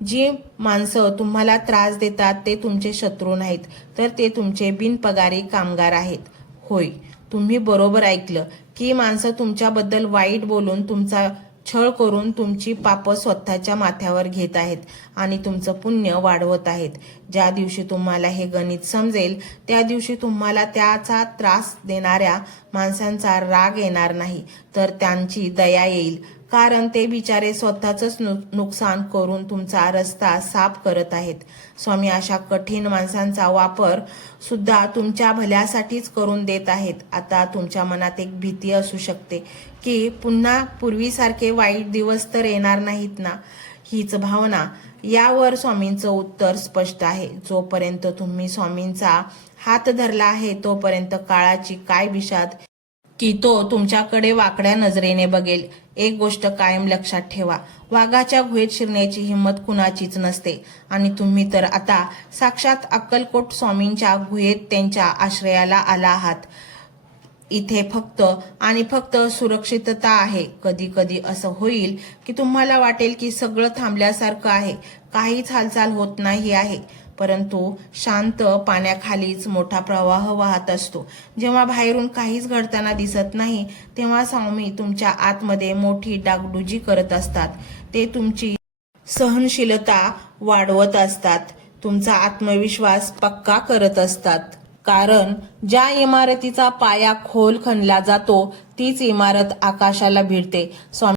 जी माणसं तुम्हाला त्रास देतात ते तुमचे शत्रू नाहीत, तर ते तुमचे बिनपगारी कामगार आहेत. होय, तुम्ही बरोबर ऐकलं की माणसं तुमच्याबद्दल वाईट बोलून, तुमचा छळ करून तुमची पापं स्वतःच्या माथ्यावर घेत आहेत आणि तुमचं पुण्य वाढवत आहेत. ज्या दिवशी तुम्हाला हे गणित समजेल त्या दिवशी तुम्हाला त्याचा त्रास देणाऱ्या माणसांचा राग येणार नाही, तर त्यांची दया येईल. कारण ते बिचारे स्वतःच नुकसान करून तुमचा रस्ता साफ करत आहेत. स्वामी अशा कठीण माणसांचा वापर सुद्धा तुमच्या भल्यासाठीच करून देत आहेत. आता तुमच्या मनात एक भीती असू शकते की पुन्हा पूर्वीसारखे वाईट दिवस तर येणार नाहीत ना, हीच भावना. यावर स्वामींचं उत्तर स्पष्ट आहे. जोपर्यंत तुम्ही स्वामींचा हात धरला आहे तोपर्यंत काळाची काय बिशाद की तो तुमच्याकडे वाकड्या नजरेने बघेल. एक गोष्ट कायम लक्षात ठेवा, वाघाच्या गुहेत शिरण्याची हिंमत कुणाचीच नसते आणि तुम्ही तर आता साक्षात अक्कलकोट स्वामींच्या गुहेत त्यांच्या आश्रयाला आला आहात. इथे फक्त आणि फक्त सुरक्षितता आहे. कधी कधी असं होईल की तुम्हाला वाटेल की सगळं थांबल्यासारखं आहे, काहीच हालचाल होत नाही आहे, परंतु शांत पाण्याखालीच मोठा प्रवाह वाहत असतो. जेव्हा बाहेरून काहीच घडताना दिसत नाही तेव्हा स्वामी तुमच्या आतमध्ये मोठी डागडुजी करत असतात. ते तुमची सहनशीलता वाढवत असतात, तुमचा आत्मविश्वास पक्का करत असतात. कारण ज्या इमारतीचा पाया खोल खणला जातो तीच इमारत आकाशाला भिडते. स्वामी